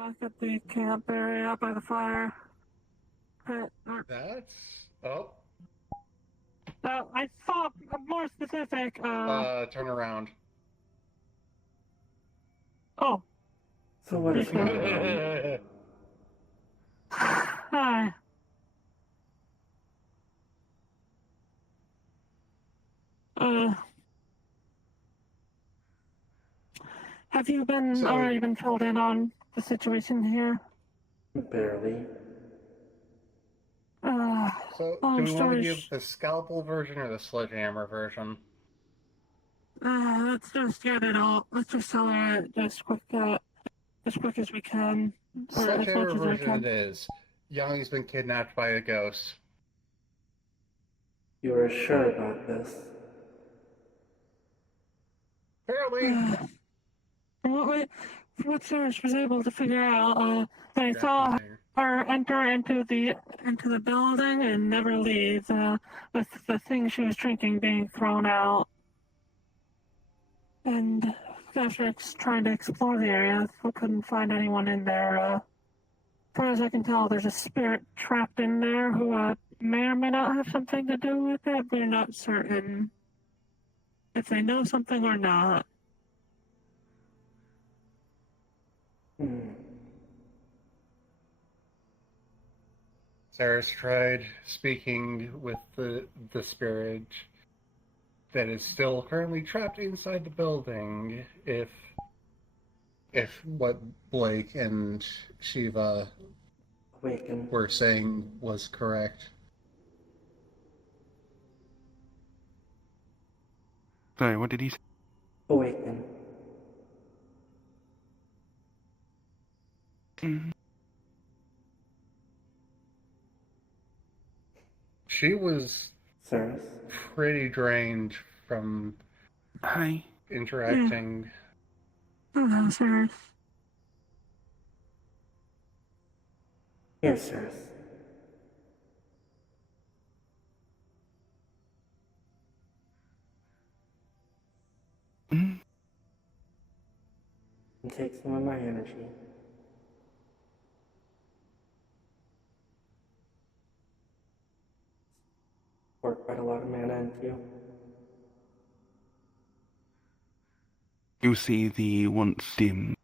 back at the camp area by the fire pit. That's... Oh. I saw more specific, Turn around. Oh. So what is going on? Hi. Have you already been filled in on the situation here? Barely. So, do we want to give the scalpel version or the sledgehammer version? Let's just get it all. Let's just tell her as quick as we can. Sledgehammer version it is. Yangi's been kidnapped by a ghost. You are sure about this? Fairly. From what Sarge was able to figure out, they saw her enter into the building and never leave, with the thing she was drinking being thrown out. And after trying to explore the area, we couldn't find anyone in there. As far as I can tell, there's a spirit trapped in there who may or may not have something to do with it. We're not certain if they know something or not. Sarah's tried speaking with the spirit that is still currently trapped inside the building. If what Blake and Shiva were saying was correct. Sorry, what did he say? Awaken. She was pretty drained from interacting. Hello, Sarah. Yes, Sarah. And take some of my energy. Pour quite a lot of mana into you. You see the once dim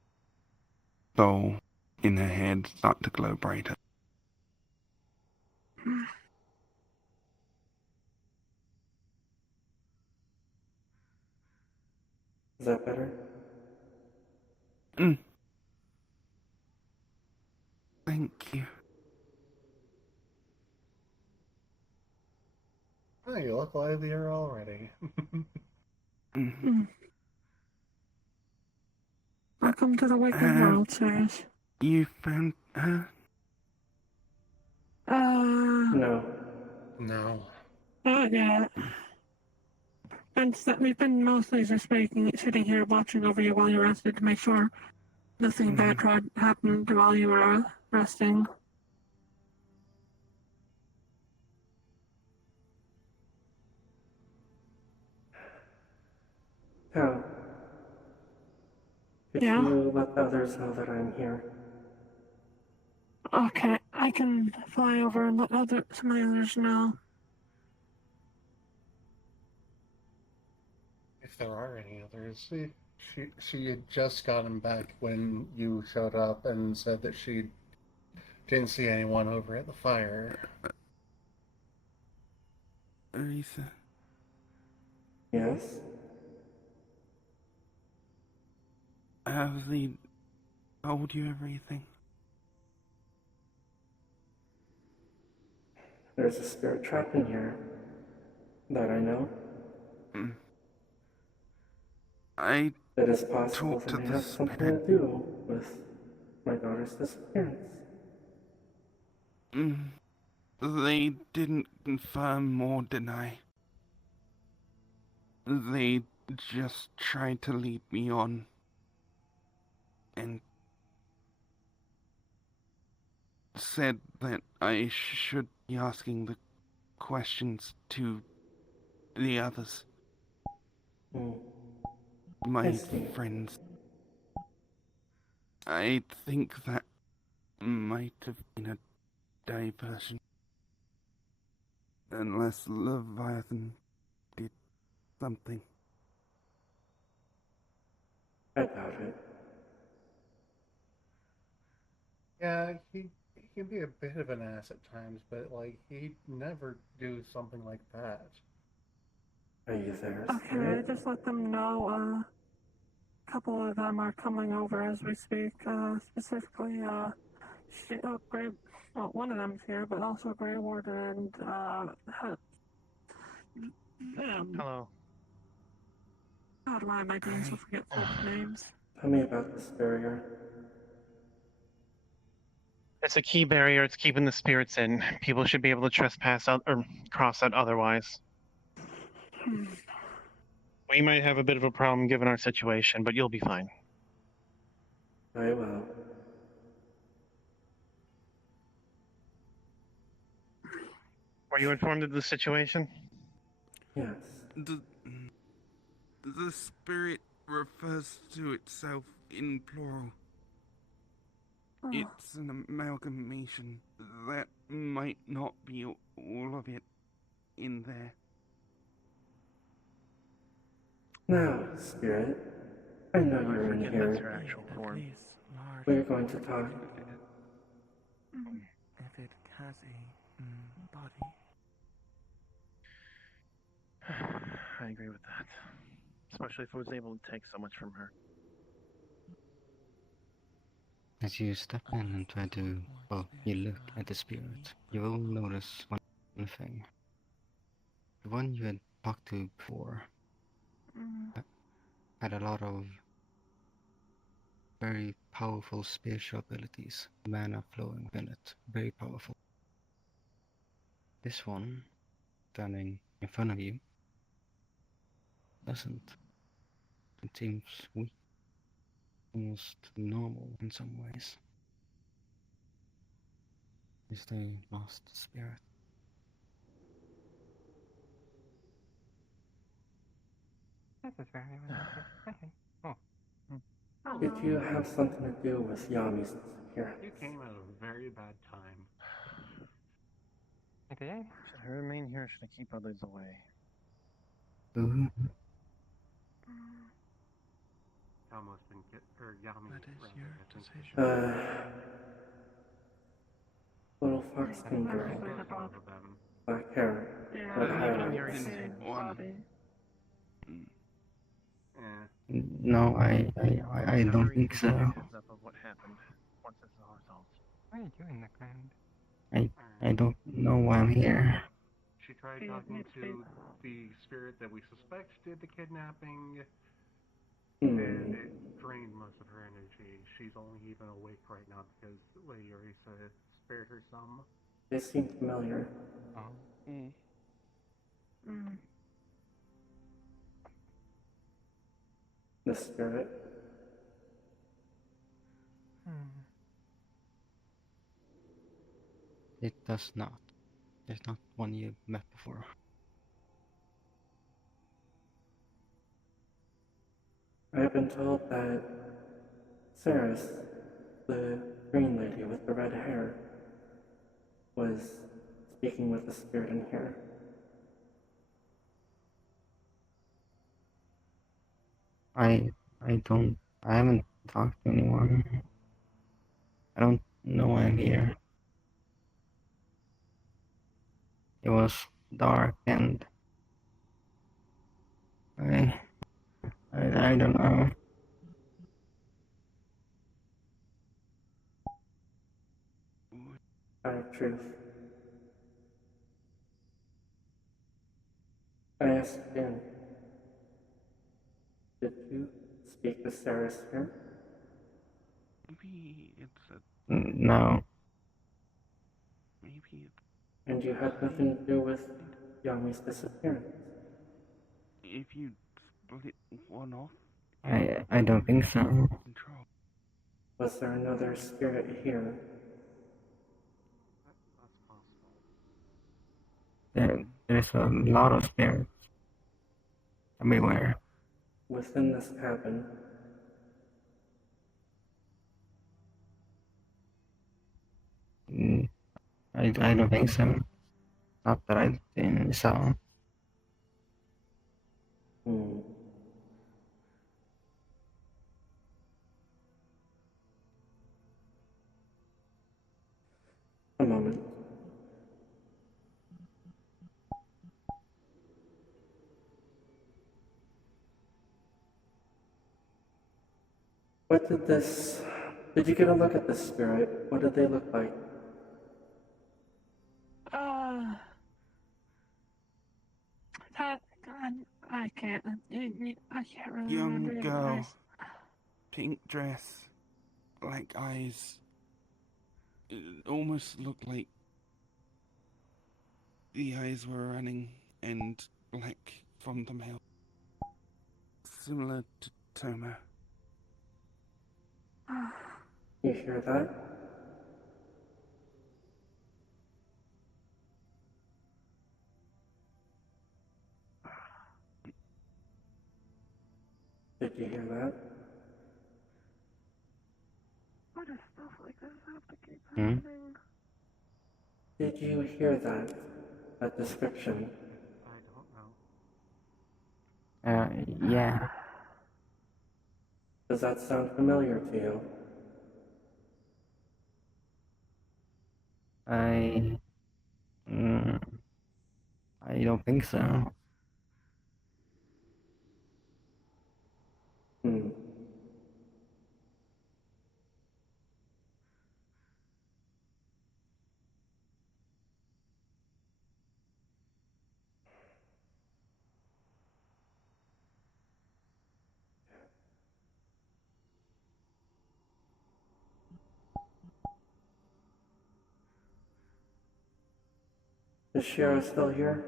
soul in her head start to glow brighter. Is that better? Thank you. Oh, you look livelier already. Welcome to the wicked world, Sarge. You found her? No. No. Not yet. And we've been mostly just sitting here watching over you while you rested to make sure nothing bad happened while you were resting. How? Could you let the others know that I'm here? Okay, I can fly over and let some of the others know. If there are any others. She had just gotten back when you showed up and said that she didn't see anyone over at the fire. Orisa. Yes? Have they told you everything? There's a spirit trap in here. That I know. It is possible that it has something to do with my daughter's disappearance. They didn't confirm or deny. They just tried to lead me on. And said that I should be asking the questions to the others. My friends. I think that might have been a diversion. Unless Leviathan did something. I doubt it. Yeah, he can be a bit of an ass at times, but like he'd never do something like that. Are you there, Okay, Spirit? just let them know, a couple of them are coming over as we speak, specifically, Grey, well, one of them's here, but also Grey Warden and, Hello. God, why am I being so forgetful of names? Tell me about this barrier. It's a key barrier. It's keeping the spirits in. People should be able to trespass out or cross out otherwise. We might have a bit of a problem given our situation, but you'll be fine. Very well. Were you informed of the situation? Yes. The spirit refers to itself in plural. Oh, It's an amalgamation. That might not be all of it in there. Now, Spirit, I know I you're in forget that's your here. actual form. We're going to talk. If it has a body. I agree with that. Especially if it was able to take so much from her. As you step in and try to, well, you look at the spirit, you will notice one thing. The one you had talked to before had a lot of very powerful spiritual abilities, mana flowing within it, very powerful. This one, standing in front of you, doesn't. It seems weak, almost normal in some ways. Is a lost spirit. This is very okay. Oh. Did you have something to do with Yami's disappearance? You came at a very bad time. I did? Should I remain here or should I keep others away? Ooh. Almost been Yami. That is rather, your I think. decision. Little fox skin girl, actually, they're both, Both of them. black hair, yeah, red they're Even both Yuri the highlights. same one. body. Yeah. No, I don't Yuri think can so. give you a heads up of what happened once this is all resolved. What are you doing, the ground? I don't know why I'm here. She tried Yeah, talking needs to to the spirit that we suspect did the kidnapping, Hmm. and it drained most of her energy. She's only even awake right now because Lady Orisa spared her some. They seem familiar. Oh. The spirit. It does not. It's not one you've met before. I've been told that Saris, the green lady with the red hair, was speaking with the spirit in here. I haven't talked to anyone. I don't know why I'm here. It was dark and I don't know. Out of truth. I asked again, did you speak with Saris here? Maybe it's a. No. Maybe it's. And you had nothing to do with Yami's disappearance? If you split one off, I don't think so. control. Was there another spirit here? That's possible. There's a lot of spirits everywhere. Within this cabin? I don't think so. Not that I saw. Hmm. A moment. What did this... Did you get a look at this spirit? What did they look like? That, God, I can't really Young remember you girl, guys. pink dress, black eyes. It almost looked like the eyes were running and black from the mouth. Similar to Toma. You hear that? Did you hear that? Why does stuff like this have to keep Hmm? happening? Did you hear that? That description? I don't know. Yeah. Does that sound familiar to you? I... Mm, I don't think so. Hmm. Is Shira still here?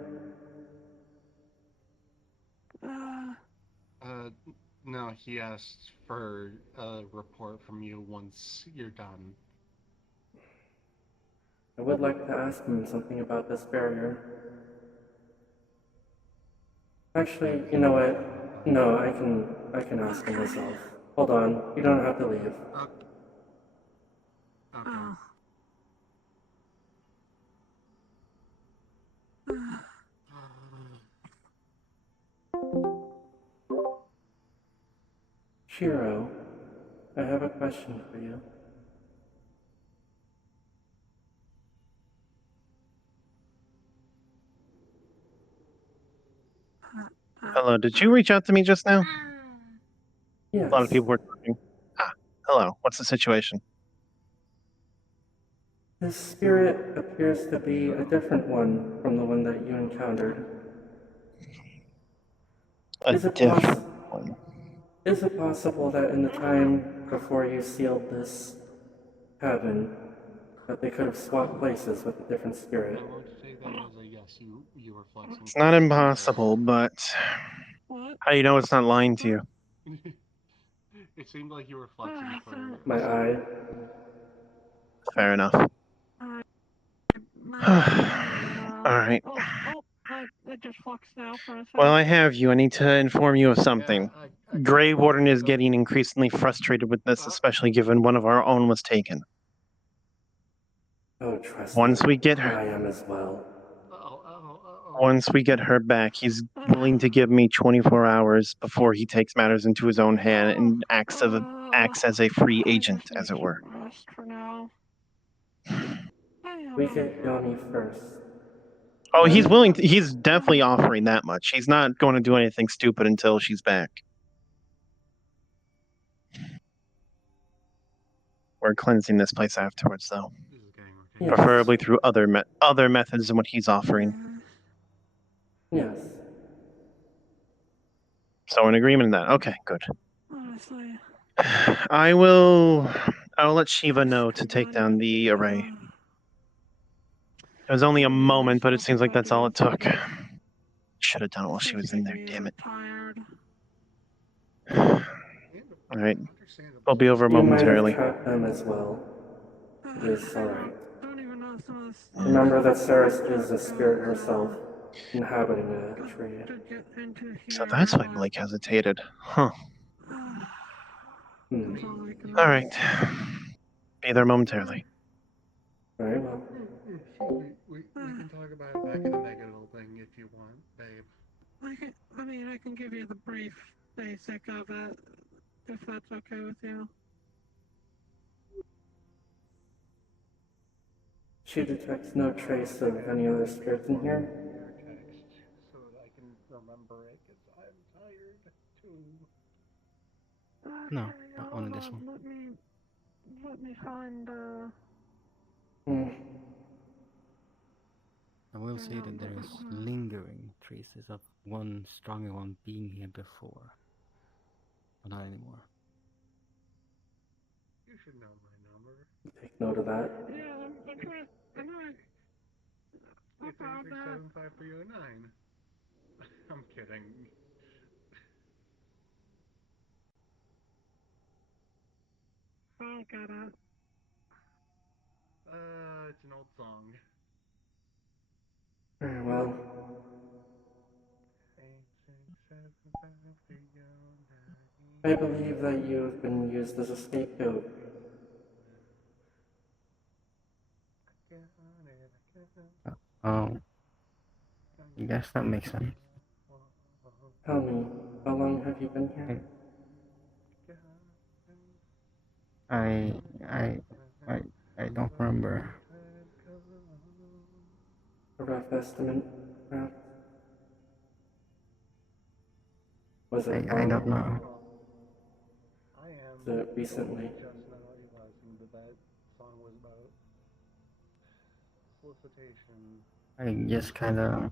No, he asked for a report from you once you're done. I would like to ask him something about this barrier. Actually, you know what? No, I can ask him myself. Hold on, you don't have to leave. Okay. Shiro, I have a question for you. Hello, did you reach out to me just now? Yes. A lot of people were talking. Ah, hello. What's the situation? This spirit appears to be a different one from the one that you encountered. A Is it different one. Is it possible that in the time before you sealed this cabin, that they could have swapped places with a different spirit? I'm going to take that as a yes. You were flexing. It's not impossible, but What? how do you know it's not lying to you? It seemed like you were flexing for My a eye. second. Fair enough. All right. It just flexed now for a second. While I have you, I need to inform you of Yeah, something. I Grey Warden is go- getting increasingly frustrated with this, especially given one of our own was taken. Oh, trust Once me, we get her, I am as well. once we get her back, he's willing to give me 24 hours before he takes matters into his own hand and acts as a free agent, as it were. Rest for now. We get Yoni first. Oh, he's Then- willing. He's definitely offering that much. He's not going to do anything stupid until she's back. We're cleansing this place afterwards, though, This is getting ridiculous. Yes. preferably through other methods than what he's offering. Yes. So, in agreement on that. Okay, good. Honestly. I will let Shiva know to take down the array. It was only a moment, but it seems like that's all it took. Should have done it while she was in there. Damn it. Tired. All right, we'll be over You might have momentarily. trapped them as well. It is alright. Don't even know some of this Remember that Ceres is a spirit herself, inhabiting a tree. to get into So here. that's why Blake hesitated. Huh. Hmm. That's all I can All right. Be there momentarily. Very well. We can talk about it back in the mega building if you want, babe. I can give you the brief basic of it, if that's okay with you. She detects no trace of any other spirits in here. Your text so that I can remember it because I'm tired too. No, Okay, not hold on this one. Let me find, Hmm. I will I say that there is lingering traces of one stronger one being here before, but not anymore. You should know my number. Take note of that. Yeah, I'm trying, I know I It's found that. 8675309. I'm kidding. I'll get it. It's an old song. Very well. 8675309. I believe that you have been used as a scapegoat. Oh, I guess that makes sense. Tell me, how long have you been here? I, I, I, I don't remember. A rough estimate, perhaps? Was it I long? don't know. I am Was it recently? just now realizing that song was about solicitation. I just kind of,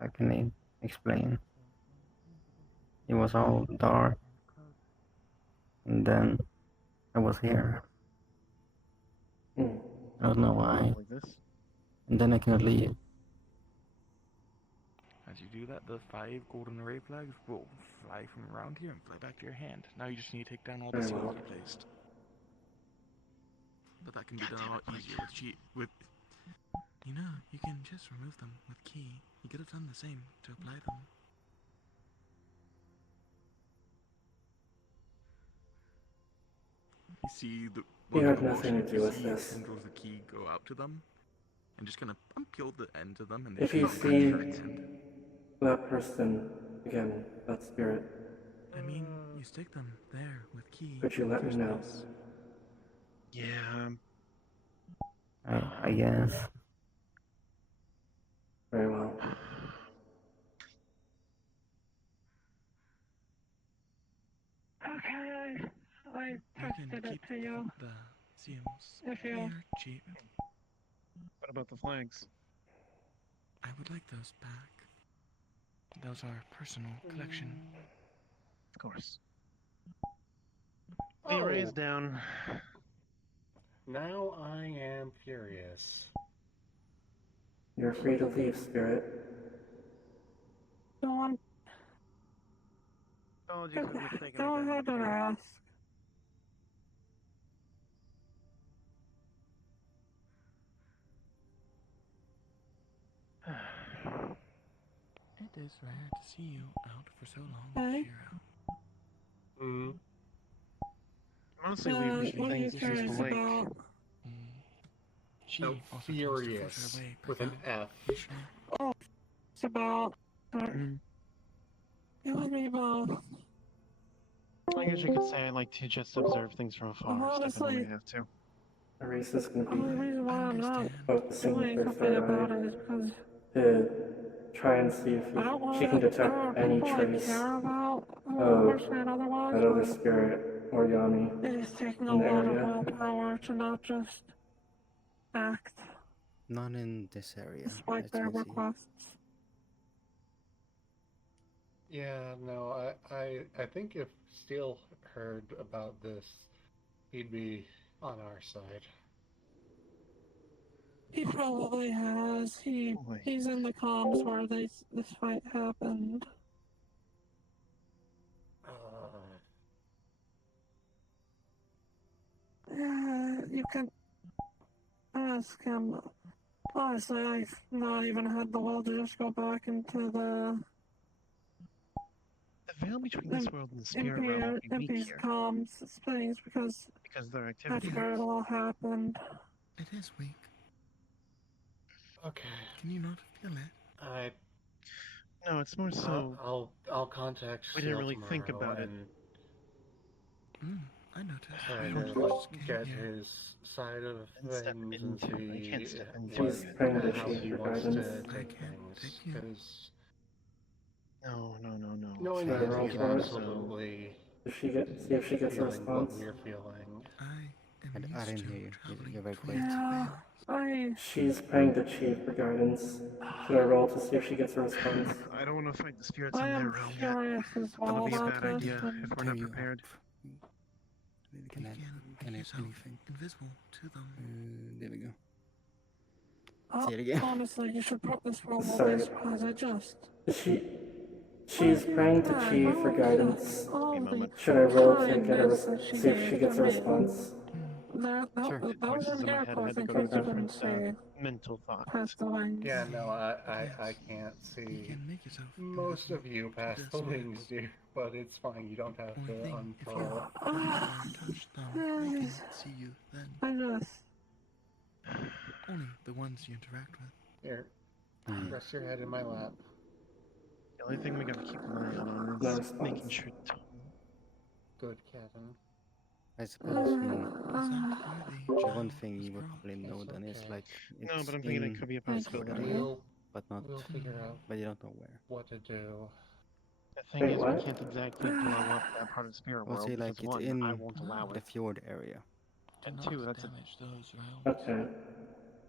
how can I explain? It was all dark, and then I was here. Hmm. I don't know why. Like this. And then I couldn't leave. As you do that, the 5 golden array flags will fly from around here and fly back to your hand. Now you just need to take down all the Very seals well. you placed. But that can be done a lot easier with you know, you can just remove them with key. You could have done the same to apply them. You see the You one of had the wall nothing to shape, do you with see this. tendrils of key go out to them, and just kind of unpeel the ends of them, and they If shoot you out back to your see hand. that person, again, that spirit, I mean, you stick them there with key could you in the let me first know? place. Yeah. I guess. Very well. Okay, I You can texted it keep to you. the seals. If you, They are cheap. What about the flags? I would like those back. Those are personal collection. Of course. The array is down. Now I am furious. You're free to leave, spirit. go on, Apologies, we've mistaken go ahead and identity. ask. It is rare to see you out for so long, Hey? Shiro. Hmm. Honestly, we What are you think just curious like about? She No, also tends to flutter furious away with an F. professionally. Oh, it's about, mm, you and me both. I guess you could say I like to just observe things from afar, step in when Honestly, I have to. Arisa's gonna the only be reason why I'm not Understand. focusing doing her something third about eye it is because to try and see if I don't she want can to, there detect are any people I trace care about who are of wishing otherwise, that other but spirit or Yami it is taking a in the lot of area. willpower to not just act Not in this area, despite as their you see. requests. Yeah, no, I think if Steele heard about this, he'd be on our side. He probably has. Wait. He's in the comms where this fight happened. You can ask him. Honestly, I've not even had the will to just go back into the The veil between this world and the spirit realm will be weak MP's here comms things because because of their activity. after it all happened. It is weak. Okay. Can you not feel it? I No, it's more so I'll contact we didn't Seal really think tomorrow about it. and I noticed. try We to only like just came get here. his side of And step things and into it. I can't see step into what She's it. praying to how Chief he for wants guidance. to I take can't things. take you. Because No. knowing Should I that roll he's for it? absolutely See if she gets a feeling what response. we're feeling. I am I used didn't to hear you. traveling You're very between quiet. Yeah, surveillance. She's praying to Chief for guidance. Should I roll to see if she gets a response? I don't want to fight the spirits I in their am realm yet. curious as That well would be a about bad this. idea if we're Tear not you prepared. up. You Can I make yourself anything? invisible to them. There we go. Say it Oh, again. honestly, you should put this one Sorry. on this as I just. She's praying to Chief for guidance. All Be a the moment. Should I roll to get kindness that she see if she gave gets to a me. response? Sure. That was Voices an in my air head. I quotes had to in go to case you different couldn't see mental thoughts. past the wings. Yeah, no, I Yes. can't You see can make yourself most invisible of you to past their the wings, spirits. dear. But it's fine. You don't have Only to thing, if you unfurl. hurt or touch them, they can see you then. I just. Only the ones you interact with. Here, Hmm. rest your head in my lap. The only thing we gotta keep an eye out on No is response. making sure. Good, Kevin. I suppose Is that where the the child one thing was you would brought? probably know It's then is okay. like No, it's but I'm thinking it in could be a Thank you. possibility. but not. We'll figure out But you don't know where. what to do. The thing Wait, is, what? we can't exactly blow up that part of the spirit I would world say because like it's one, in I won't allow the it, fjord area, and Do two, not that's damage those realms. Okay.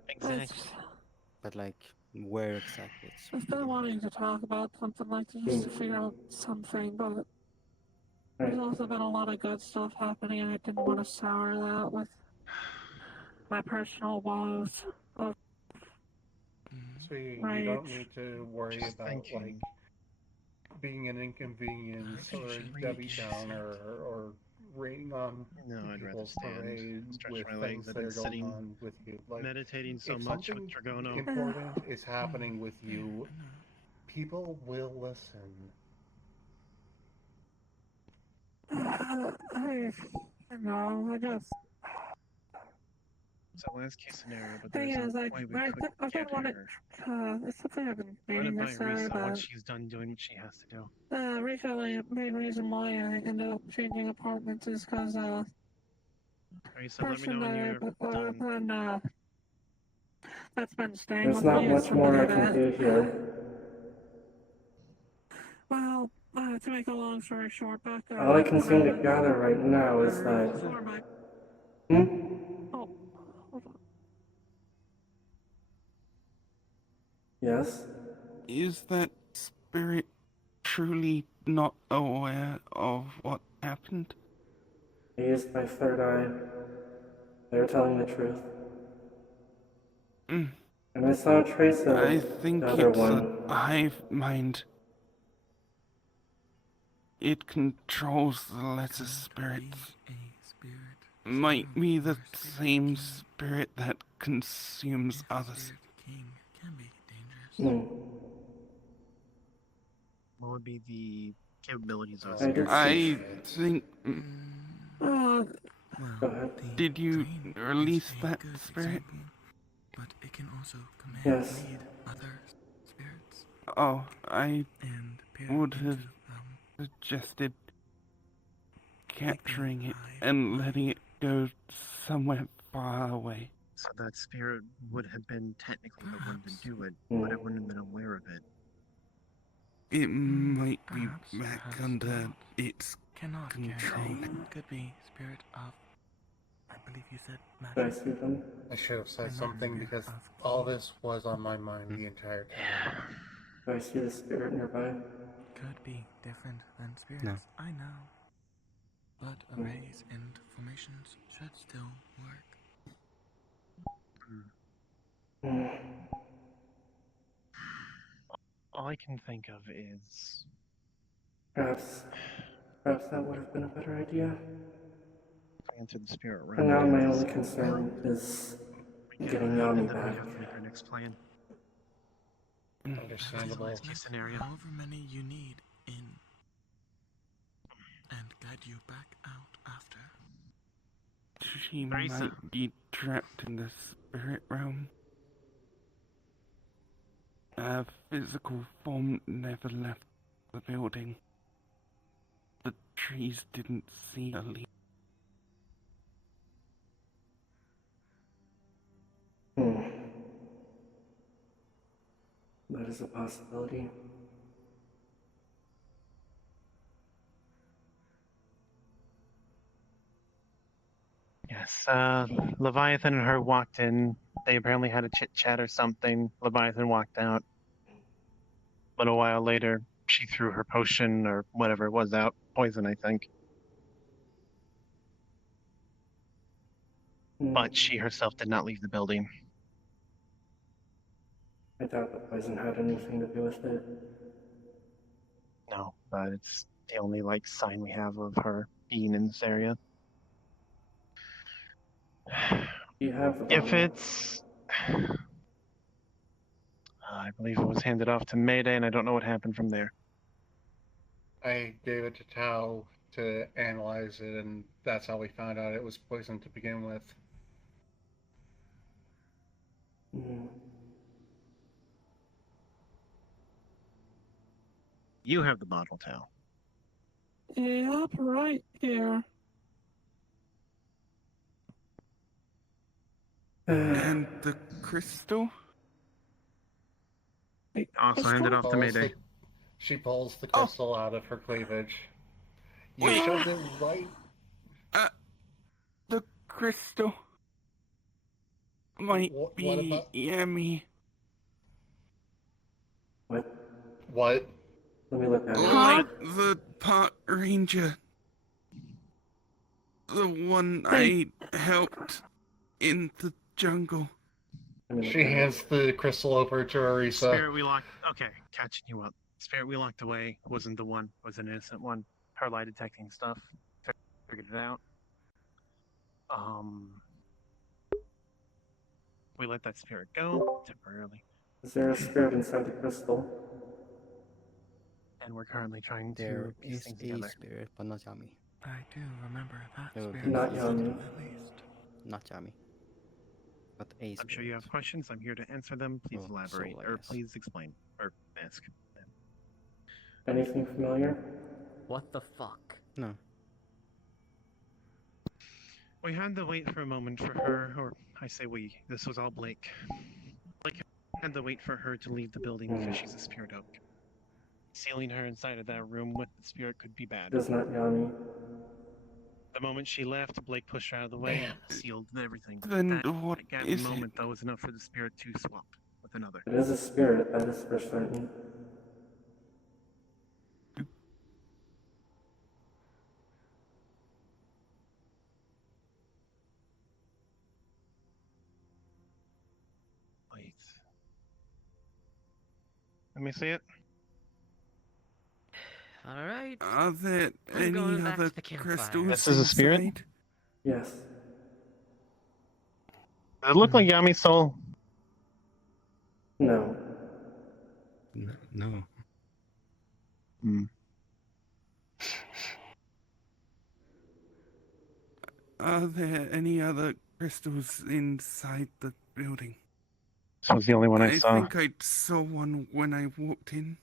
exactly. but like where exactly it's I've been really wanting to talk about something like this just to figure out something, but there's also been a lot of good stuff happening, and I didn't want to sour that with my personal woes of Sweetie, you rage. don't need to worry Just about thinking. like being an inconvenience I or a appreciate Debbie you Downer or raining on No, I'd rather people's stand, parade stretch with my things legs. I've that been are going sitting, on with you. Like, meditating so if much with something Dragono. important is happening with you, I know. people will listen. I just. So last case scenario, but Thing there's is, no like, way we could I've been get wanting. her. It's something I've been Run it meaning by to say, Orisa but once she's done doing what she has to do. recently, main reason why I ended up changing apartments is because Orisa, let me know person when that you're done. that's been staying There's with not me is much more I somebody can that. do here. Well, to make a long story short, back All I can when seem to was- gather right now is that. before my Hmm? oh, hold on. Yes? Is that spirit truly not aware of what happened? I used my third eye. They're telling the truth. Mm, And I saw a trace of I the think other it's one. a hive mind. It controls the lesser spirits. Might be the same spirit that consumes others. King can be dangerous. Hmm. What would be the capabilities of a Oh, I spirit? did I see. think. Well, Go ahead. the Did you drain release is a that good spirit? example, but it can also command Yes. lead other spirits Oh, I and peer would into have them. suggested capturing it hive and mind. letting it go somewhere far away. So that spirit would have been technically the one to Perhaps. do it, Hmm. but it wouldn't have been aware of it. It might be Perhaps, back perhaps under not. its Cannot control. guarantee. Could be spirit of. I believe you said Do I magic. see them? I should have said And not something spirit because of all evil. this was on my mind the entire time. Do I see the spirit nearby? Could be different than spirits. No. I know. But arrays and formations should still work. Hmm. All I can think of is Perhaps that would have been a better idea. if I enter the spirit For realm. now, my because only concern is we get getting that, Yami and then we back. have to make our next plan. Understandable. Last case scenario. However many you need in. And guide you back out after. She Orisa. might be trapped in the spirit realm. Her physical form never left the building. The trees didn't see her leave. That is a possibility. Yes, Leviathan and her walked in. They apparently had a chit-chat or something. Leviathan walked out. A little while later, she threw her potion or whatever it was out. Poison, I think. But she herself did not leave the building. I doubt the poison had anything to do with it. No, but it's the only sign we have of her being in this area. You have the If bottle. it's, I believe it was handed off to Mayday, and I don't know what happened from there. I gave it to Tao to analyze it, and that's how we found out it was poison to begin with. You have the bottle, Tao. Yep, right here. And the crystal? Also handed off to Mayday. She pulls the crystal out of her cleavage. You shoved it right. The crystal might What be about- yummy. What? Let me look at it. Like the park ranger. The one I helped in the jungle. She hands the crystal over to Orisa. Spirit we locked. Okay, catching you up. Spirit we locked away wasn't the one. Was an innocent one. Her lie detecting stuff. Figured it out. We let that spirit go temporarily. Is there a spirit inside the crystal? And we're currently trying to There piece is things a together. spirit, but not yummy. I do remember that There will spirit. be Not existed, yummy. at least. Not yummy. But a spirit. I'm sure you have questions. I'm here to answer them. Please Oh, elaborate, so I or guess. please explain, or ask. Anything familiar? What the fuck? No. We had to wait for a moment for her, or I say we, this was all Blake. Blake had to wait for her to leave the building because she's a spirit oak. Sealing her inside of that room with the spirit could be bad. It is not yummy. The moment she left, Blake pushed her out of the way, sealed everything. Then That what gap is moment, though, was enough for the spirit to swap with another. It is a spirit, that is for certain. Wait. Let me see it. Alright. Are there I'm any going back other to the campfire. crystals This is a spirit? inside? Yes. Does it look like Yami Soul? No. No. Are there any other crystals inside the building? This was the only one I saw. think I saw one when I walked in.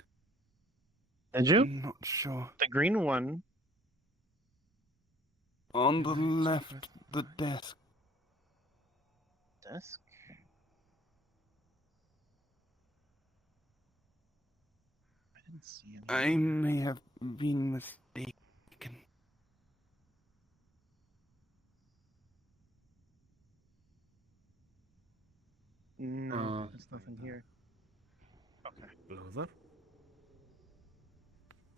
Did you? I'm not sure. The green one. On the left, the desk. Desk? I didn't see it. I may have been mistaken. No, there's nothing here. Okay. Lothar?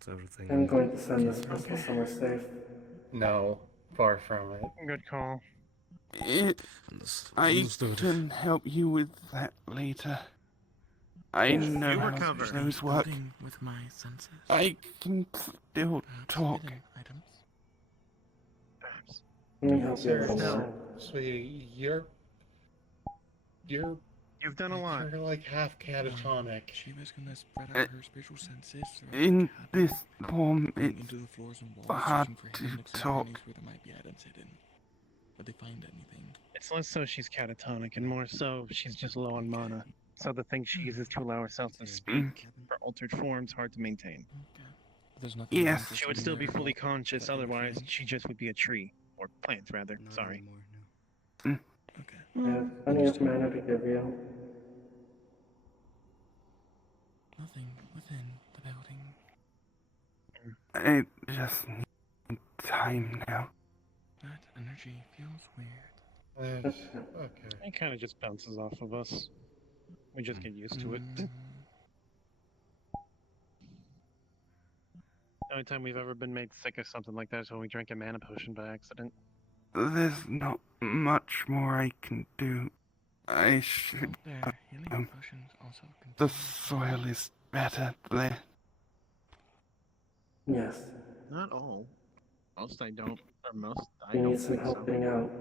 Is everything... I'm going to send this crystal somewhere safe. No, far from it. Good call. I Understood. can help you with that later. I know You how recover. those work. Building with my senses. I can still talk. Hidden items. Perhaps. Let me help you a little No. more. Sweetie, you're You've done a lot. you're like half catatonic. Shiva's gonna spread out her spiritual senses throughout In the cabin, this form, going it's into the floors and walls, hard searching for to hidden nooks and talk. crannies where there might be items hidden. But they find anything. It's less so she's catatonic and more so she's just low on mana. So the thing she uses to allow herself to To speak cabin? for altered forms hard to maintain. Okay. There's nothing Yes. interesting She would still be there fully about conscious, that otherwise interface? she just would be a tree. Or plant, rather. Not Sorry. anymore, no. Okay. I have plenty of mana to give you. Nothing within the building. I just need time now. That energy feels weird. Okay. It kind of just bounces off of us. We just get used to it. Mm, The only time we've ever been made sick of something like that is when we drank a mana potion by accident. There's not much more I can do. I should. There, healing um, potions also The contain. soil is better there. Yes. Not all. Most I don't. Or most I You don't need some think help so. getting out.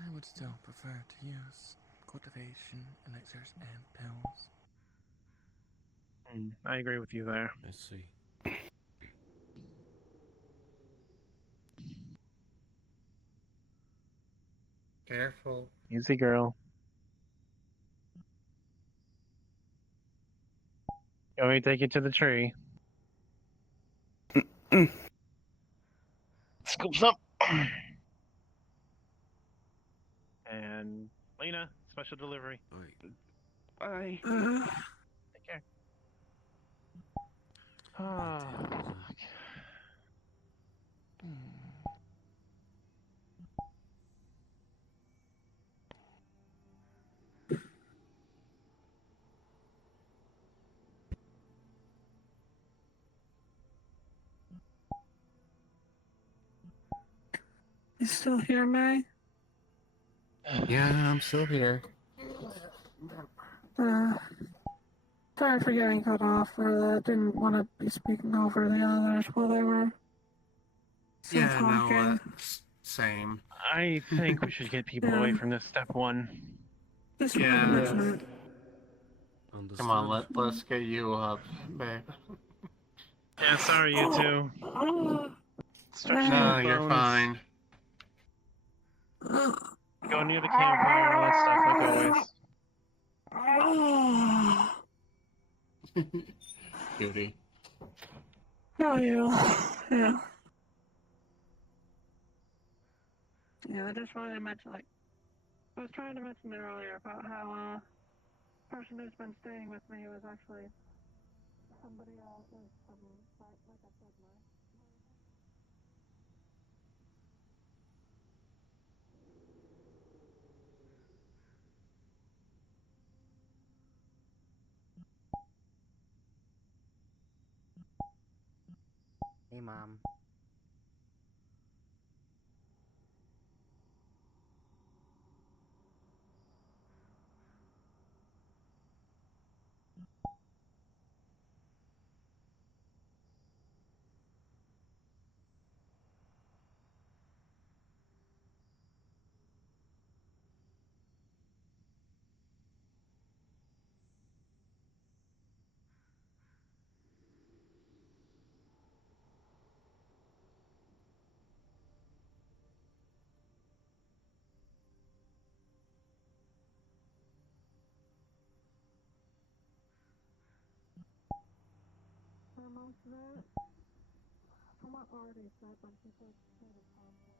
I would still prefer to use cultivation, elixirs, and pills. I agree with you there. I see. Careful. Easy, girl. You want me to take you to the tree? Mm. Scoops up! And Lena, special delivery. Wait. Bye. Take care. Ah, damn, fuck. You still here, May? Yeah, I'm still here. Sorry for getting cut off. I didn't want to be speaking over the others while they were still Yeah, talking. no, same. I think we should get people away from this step one. Just Yeah. wanted to mention it. Understood. Come on, let's get you up, babe. Yeah, sorry, you two. Stretching No, your you're bones. fine. Go near the campfire, all that stuff, like always. Cutie. No, you. Yeah. Yeah, I just wanted to mention, like, I was trying to mention it earlier about how, the person who's been staying with me was actually somebody else. Like I said, my. Hey, Mom. For most of it, from what already said, when she said state of conflict.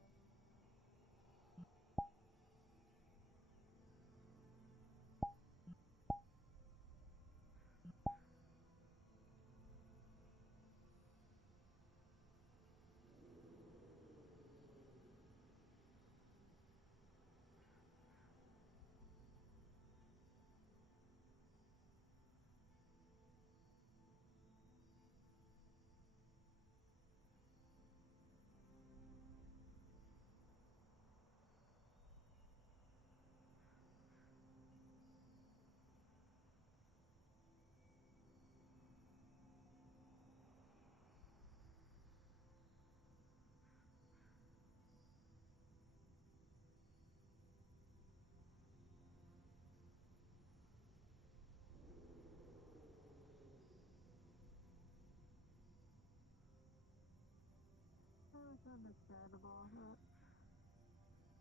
It's understandable, but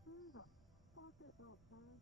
who the fuck it don't matter?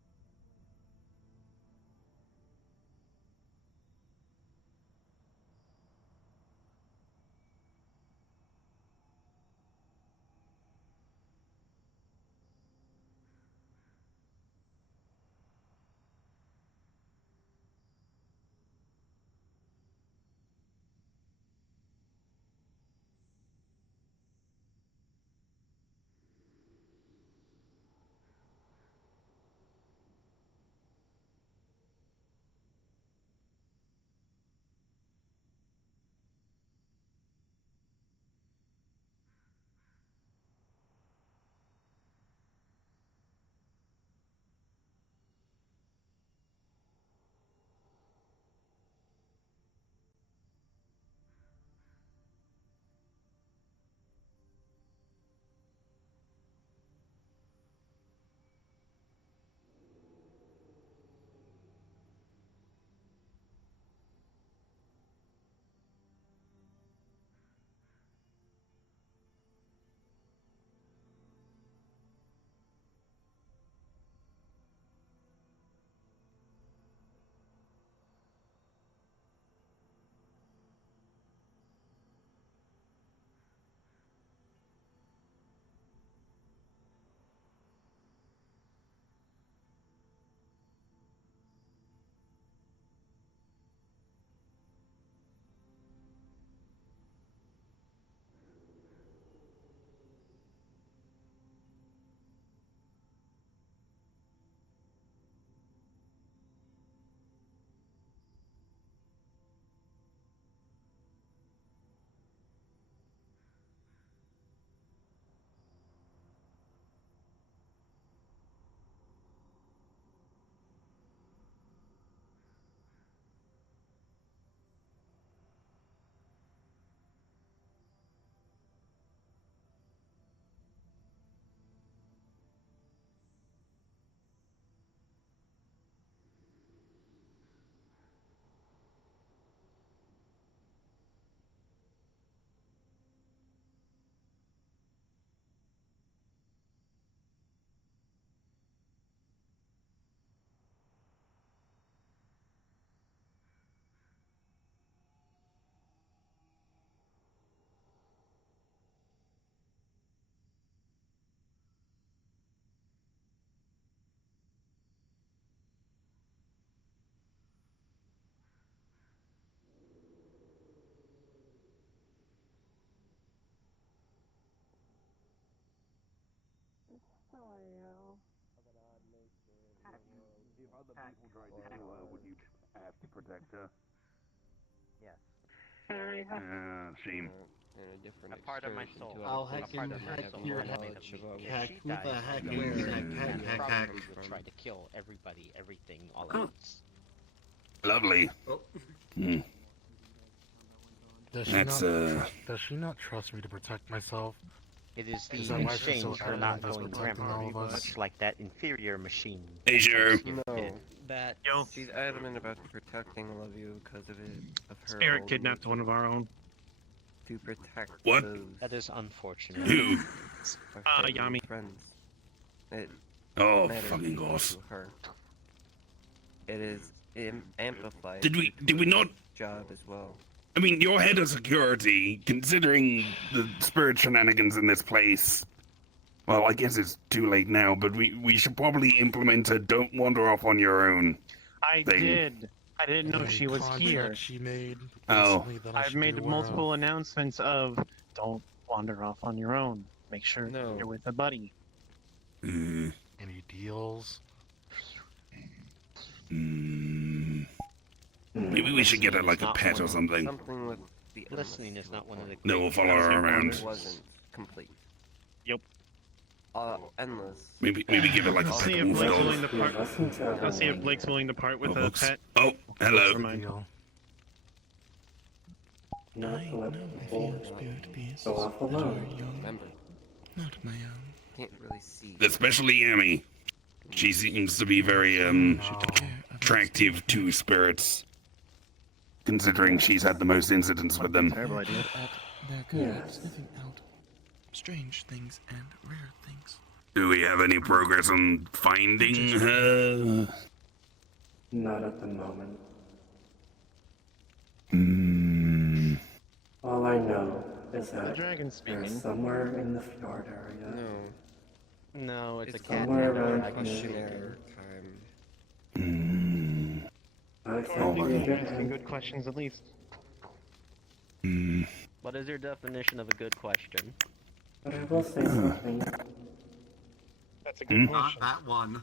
Would you have to protect her? Yes. Shame. A part of my soul. I'll A hack part in of hack me your is hack. made of me. If Hack she who dies, the heck then where hack then hack probably hack. will try to kill everybody, everything, all at Oh. once. Lovely. Oh. Hmm. Does she That's Does she not trust me to protect myself? It is the Is that why she's so exchange for adamant not that's going protecting all grammar, of us? much like that inferior machine. Hey, sure. No. That Yo. She's adamant about protecting all of you because of it. Of her Spirit old kidnapped nature. one of our own. To protect What? those That is unfortunate. Who? our Yami. friends. It Oh, matters fucking deeply gosh. to her. It is amplified. Did we not? Job as well. I mean, you're head of security, considering the spirit shenanigans in this place. Well, I guess it's too late now, but we should probably implement a don't wander off on your own I thing. did. I didn't know she was here. She made Oh. recently that I I've should made be aware multiple of. announcements of don't wander off on your own. Make sure No. you're with a buddy. Mm, Any deals? maybe we should get her like a Not pet or one. something. Something with the Listening is not one of the. Then we'll follow her around. It wasn't complete. Yep. Endless. Maybe give her like a I'll see pet if wolf Blake's dog. willing to part. Listen to I'll see if everyone. Blake's willing to part with Oh, a books. pet. Oh, hello. Never mind. Not to let people spirit beasts go off that are alone. young, Remember, not my own. can't really see. Especially Amy. She seems to be very attractive to spirits, considering she's had the most incidents with them. Terrible idea. They're good at Yes. sniffing out strange things and rare things. Do we have any progress on finding her? Not at the moment. Hmm. All I know is The that dragon's they're speaking. somewhere in the fjord area. No. No, it's a It's cat. somewhere and a around dragon. Questionnaire time. Hmm. Not Or exactly you're in your asking hand. good questions at least. Hmm. What is your definition of a good question? But I will say something. That's a good Not question. that one.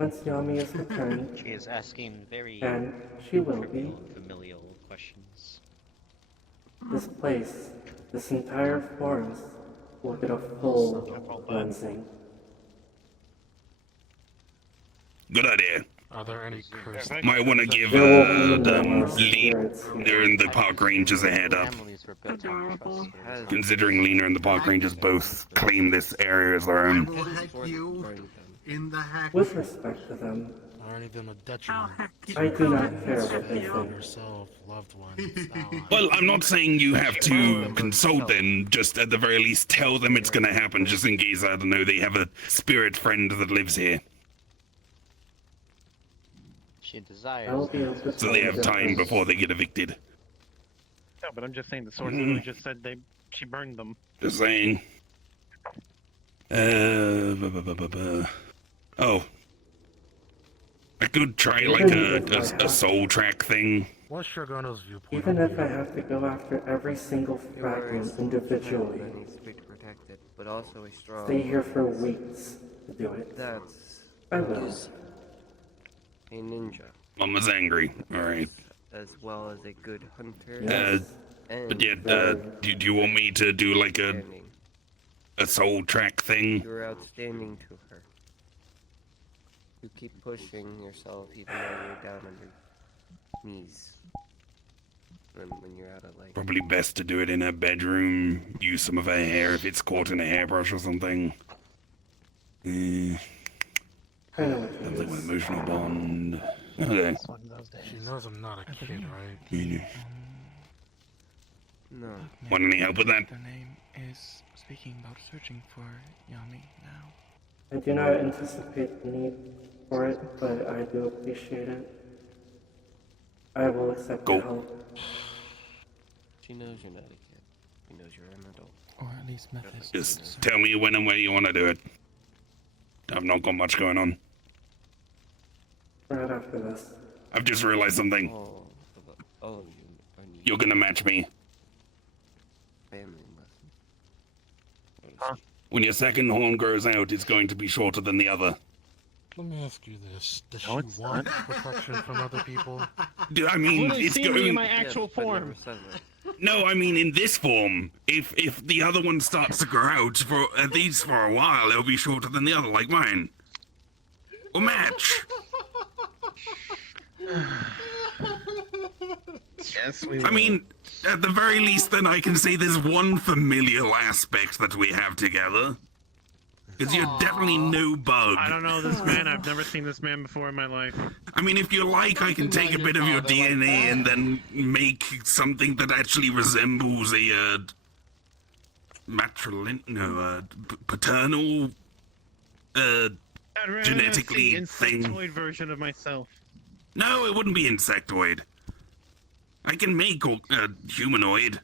Once Yami is returned, She is asking very and she will be, trivial, familial questions. this place, this entire forest, will get a full cleansing. Good idea. Are there any cursed? Might want to give There will be the no more leader spirits here. and the park rangers a head up. Families were built on trust. Has Considering Lena and the park rangers both claim this area as their own. will heck you joined them. in the heck. With respect to them, Are any of them a I'll detriment? heck you. I do not care what they Yeah. think. Yourself, loved ones, allies. Well, I'm not saying you have to consult them, just at the very least tell them it's gonna happen, just in case, I don't know, they have a spirit friend that lives here. She I will desires. be able to So tell they the have time difference. before they get evicted. No, but I'm just saying the source literally just said she burned them. Just saying. Oh. I could try like a soul track thing. What's Shargono's viewpoint? Even on if I you? have to go after every single You are a fragment strong individually, child that needs to be protected, but also a strong. stay here for weeks to do it. That's I will. a ninja, Mama's angry. Alright. as well as a good hunter. Yes. And But yet, do you want me to do like outstanding. a soul track thing? You're outstanding to her. You keep pushing yourself even though you're down on your knees. When you're out of like. Probably best to do it in her bedroom. Use some of her hair if it's caught in a hairbrush or something. I know what Sounds it like an is. emotional bond. Okay. It's one of those days. She knows I'm not a kid, right? No. Want any help with that? The name is speaking about searching for Yami now. I do not anticipate the need for it, but I do appreciate it. I will accept Go. the help. She knows you're not a kid. She knows you're an adult. Or at least methods. Just tell me when and where you want to do it. I've not got much going on. Right after this. I've just realized something. All of you are needing You're gonna match me. family lessons. When your second horn grows out, it's going to be shorter than the other. Let me ask you this: does No, she it's want not. protection from other people? I mean, Literally it's see me in going. my actual form. No, I mean in this form. If the other one starts to grow out for at least for a while, it'll be shorter than the other, like mine. Or match. Yes, we. I mean, at the very least, then I can say there's one familial aspect that we have together. Because you're definitely no bug. I don't know this man. I've never seen this man before in my life. I mean, if you like, I can take a bit of your DNA and then make something that actually resembles a paternal I'd rather genetically see thing. insectoid version of myself. No, it wouldn't be insectoid. I can make humanoid.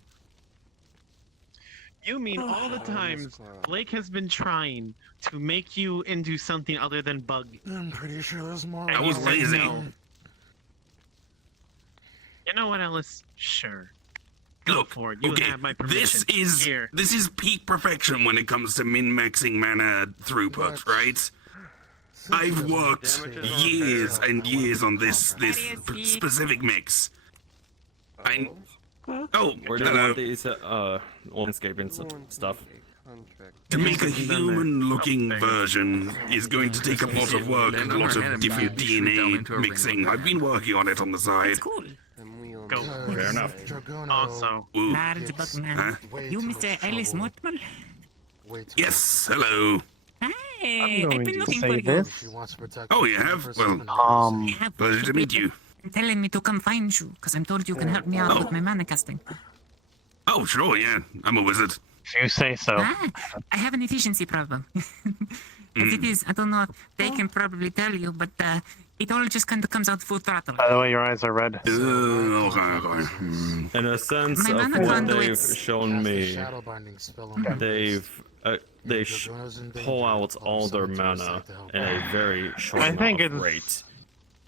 You mean all the times Blake has been trying to make you into something other than bug? I'm pretty sure there's more. I was lazy. No. You know what, Ellis? Sure. Go Look, for it. You okay, have my permission. this is peak perfection when it comes to min-maxing mana throughput, right? I've worked years and years on this specific mix. Where do you want these landscaping stuff? To make a human-looking version is going to take a lot of work and a lot of different DNA mixing. I've been working on it on the side. Go. Fair enough. Also. Ooh. Large Buckman. Huh? You, Mr. Alice Mortimer? Yes, hello. Hey, I'm I've going been to looking say for you. this. Oh, you have? Well, Yeah, pleasure to meet you. telling me to come find you, because I'm told you can help me out with my mana casting. Oh, sure, yeah. I'm a wizard. If you say so. I have an efficiency problem. As it is, I don't know if they can probably tell you, but it all just kind of comes out full throttle. By the way, your eyes are red. Okay. In a sense My of mana what conduits. they've shown me, they pull out all their mana in a very short I think enough it's- rate,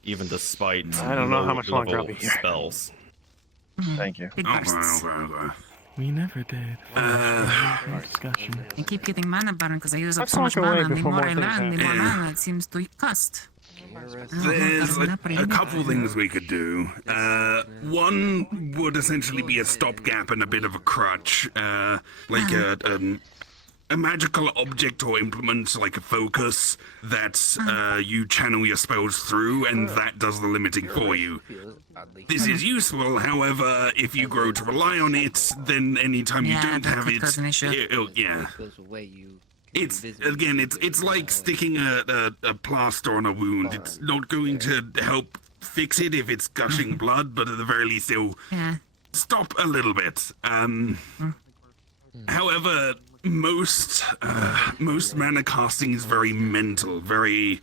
even despite I don't know how much longer I'll low be here. spells. Thank you. Big bursts. Okay. We never did. Discussion. I keep getting mana burn because I use up Let's so much walk away mana. The before more more I things learn, the more happen. mana it seems to cost. There's a couple things we could do. One would essentially be a stopgap and a bit of a crutch, like a magical object or implement, like a focus that you channel your spells through, and that does the limiting for you. This is useful, however, if you grow to rely on it, then anytime you Yeah, don't that have could it, cause an issue. yeah. Goes away, you It's again, it's like sticking a plaster on a wound. It's not going to help fix it if it's gushing blood, but at the very least, it'll Yeah. stop a little bit. However, most mana casting is very mental, very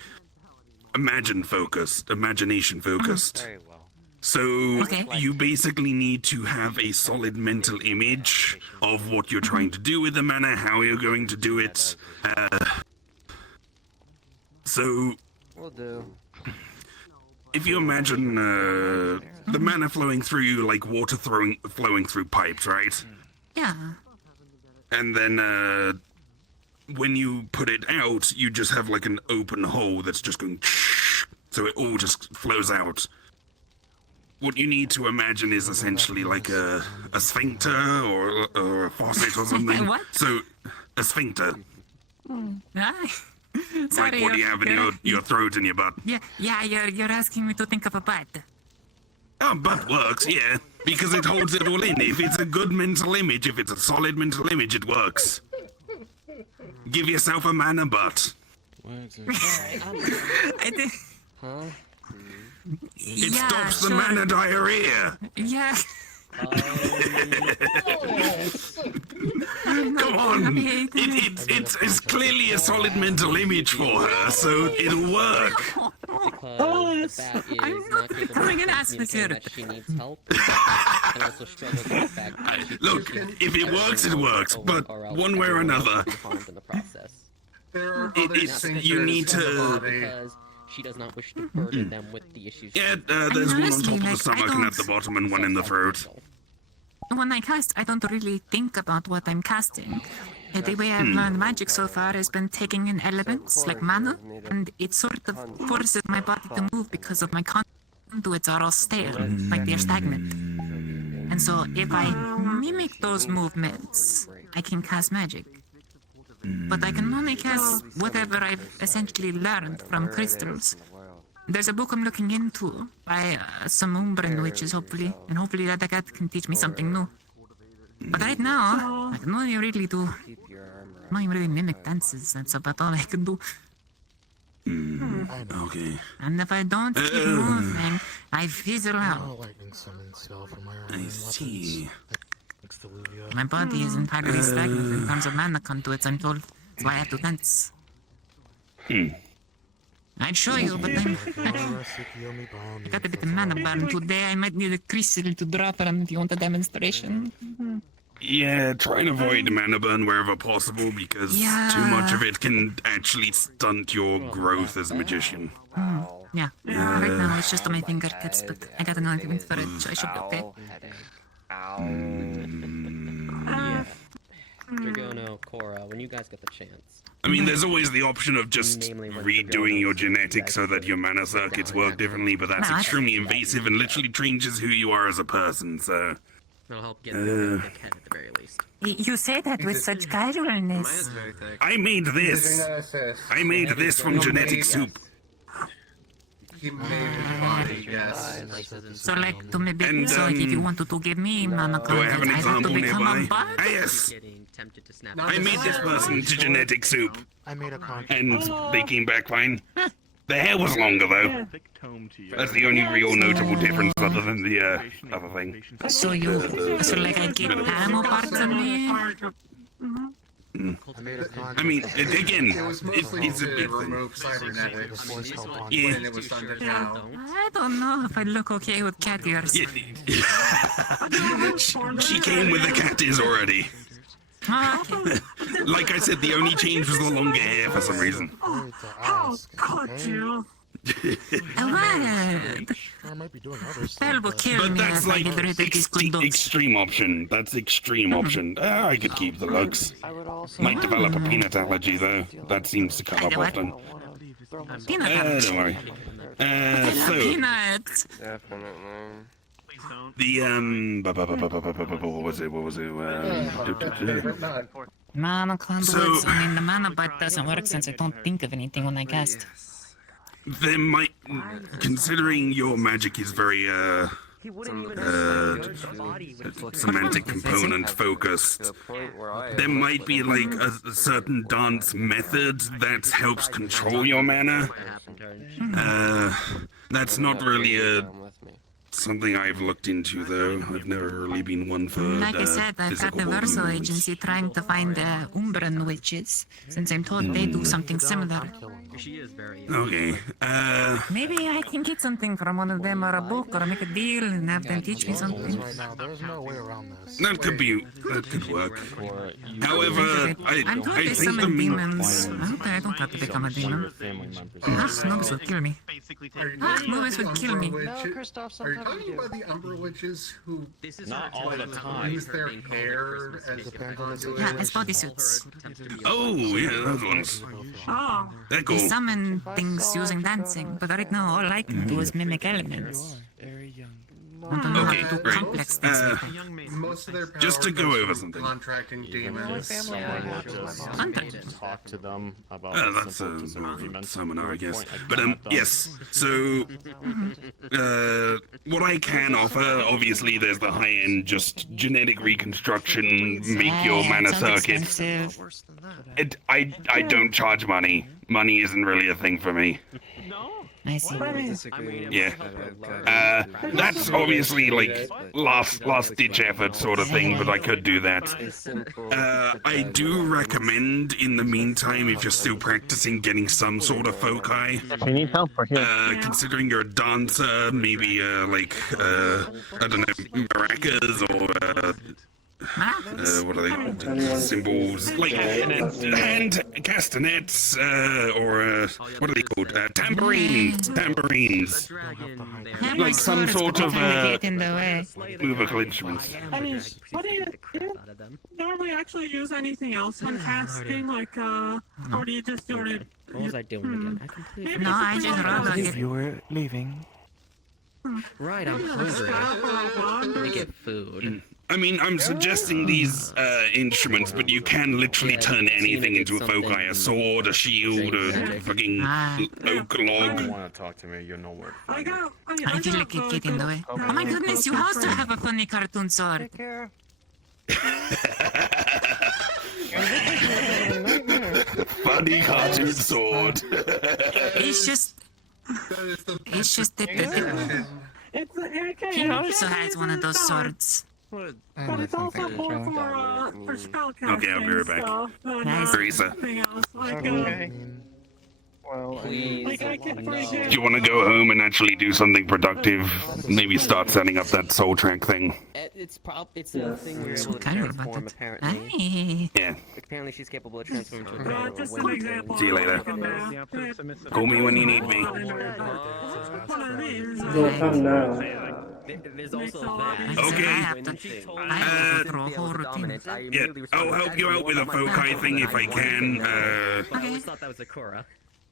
imagination focused. Very well. So you basically need to have a solid mental image of what you're trying to do with the mana, how you're going to do it. So Will do. if you imagine the mana flowing through you like water flowing through pipes, right? Yeah. And then when you put it out, you just have like an open hole that's just going so it all just flows out. What you need to imagine is essentially like a sphincter or a faucet or something. What? So a sphincter. Ah. Sorry, Like what do you have in your throat and your butt? Yeah, you're asking me to think of a butt. Oh, butt works, yeah. Because it holds it all in. If it's a good mental image, if it's a solid mental image, it works. Give yourself a mana butt. I think. Huh? It stops the mana diarrhea. Yeah. Come on. It's clearly a solid mental image for her, so it'll work. Because the bat is not capable coming in of as communicating the that she needs help, and also struggles with the fact that she Look, if it works, it works, but one way or another, harmed in the process. There are It- other it's- things you that need in the to- body. Because she does not wish to burden them with the issues. Yeah, there's one on honestly, top of the like, I stomach and at the don't- bottom and one in the throat. When I cast, I don't really think about what I'm casting. The way I've learned magic so far has been taking in elements like mana, and it sort of forces my body to move because of my conduits are all stale, like they're stagnant. And so if I mimic those movements, I can cast magic. But I can only cast whatever I've essentially learned from crystals. There's a book I'm looking into by some Umbran witches, hopefully, and hopefully that can teach me something new. But right now, I can only really do, I can only really mimic dances. That's about all I can do. Okay. And if I don't keep moving, I fizzle out. I see. My body is entirely stagnant in terms of mana conduits, I'm told. That's why I have to dance. I'd show you, but then I got a bit of mana burn today. I might need a crystal to draw from if you want a demonstration. Yeah, try and avoid mana burn wherever possible because too much of it can actually stunt your growth as a magician. Yeah, right now it's just on my fingertips, but I got an ointment for it, so I should be okay. Dragono, Cora, when you guys get the chance. I mean, there's always the option of just redoing your genetics so that your mana circuits work differently, but that's extremely invasive and literally changes who you are as a person, so... It'll help get the head at the very least. You say that with such casualness. I made this! I made this from genetic soup. He made his body, yes. So like, to maybe, if you wanted to give me mana do I have an I have to example become nearby? a bard? Yes! I made this person to genetic soup. And they came back fine. The hair was longer though. That's the only real notable difference other than the other thing. So like I get animal parts on me? I mean, again, it's a big thing. Yeah. I don't know if I'd look okay with cat ears. She came with the cat ears already. Okay. Like I said, the only change was the longer hair for some reason. How could you? That will kill But me that's if I like get rid of these good looks. extreme option. That's extreme option. I could keep the looks. Might develop a peanut allergy though. That seems to come up often. Peanut allergy. Don't worry. So Peanuts. Definitely. the what was it? Mana conduits. I mean, the mana bite doesn't work since I don't think of anything when I cast. There might, considering your magic is very semantic component focused, there might be like a certain dance method that helps control your mana. That's not really something I've looked into though. I've never really been one for Like I said, I've got the Verso agency trying to find Umbran witches, since I'm told they do something similar. She is very... Okay, Maybe I can get something from one of them or a book or make a deal and have them teach me something. that could work. However, I'm told I they think the summon main... demons. I don't have to become a demon. Nobis would kill me. Nobis would kill me. Are you talking about the Umbra witches who Not all the time. use their hair as a conduit? Yeah, as bodysuits. Oh, yeah, those ones. Oh, They're They cool. summon things using dancing, but right now all I can do is mimic elements. I don't know Okay, how to do great. complex things with it. Most of their power Just to go comes over from something. contracting demons. Talk to them about That's a seminar, I guess. But yes. So, what I can offer, obviously, there's the high-end, just genetic reconstruction, make your mana circuits. I don't charge money. Money isn't really a thing for me. I see. Yeah. That's obviously like last ditch effort sort of thing, but I could do that. I do recommend in the meantime, if you're still practicing, getting some sort of foci. If you need help, we're here. Considering you're a dancer, maybe I don't know, maracas or what are they? Symbols like hand castanets or what are they called? Tambourines. Like some sort of musical instruments. I mean, what do you normally we actually use anything else when casting? Like, or do you just do it? What was I doing again? I completely. No, I just rather get. You were leaving. Right, I'm hungry. Let me get food. I mean, I'm suggesting these instruments, but you can literally turn anything into a foci, a sword, a shield, a fucking oak log. You want to talk to me? You know where to I find me. got. I feel like it get in the way. Oh my goodness, you have to have a funny cartoon sword. Funny cartoon sword. It's just the It's the AK. He also has one of those swords. But it's also more for spellcasting Okay, I'll be right back. stuff than Nice. Teresa. anything else. Like, Okay. Well, Please. like I can, for Do example, you want to go home and actually do something productive? Maybe start setting up that soul track thing. It's the thing we were able to kind of about transform, that. apparently. Hey. Yeah. Apparently she's capable of transforming to a girl. just an example. See you later. yeah, put a submissive. Call me when you need me. You'll come now. There's also I that. said Okay. I have to go through a whole routine. Yeah, I'll help you out with a foci thing if I can. I always thought that was a Korra.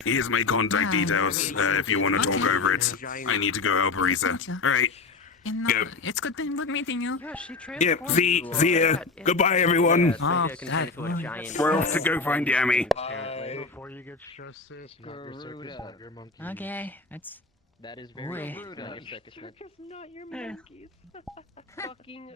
Here's my contact details if you want to talk over it. I need to go help Orisa. Alright. And, Go. it's good meeting you. Yep, see ya. Goodbye, everyone. Oh, God. We're off to go find Yami. Before you get stressed, sis, not your circus, not your monkey. Okay, that's. That is very Boy. rude. Not your circus. Eh. Fucking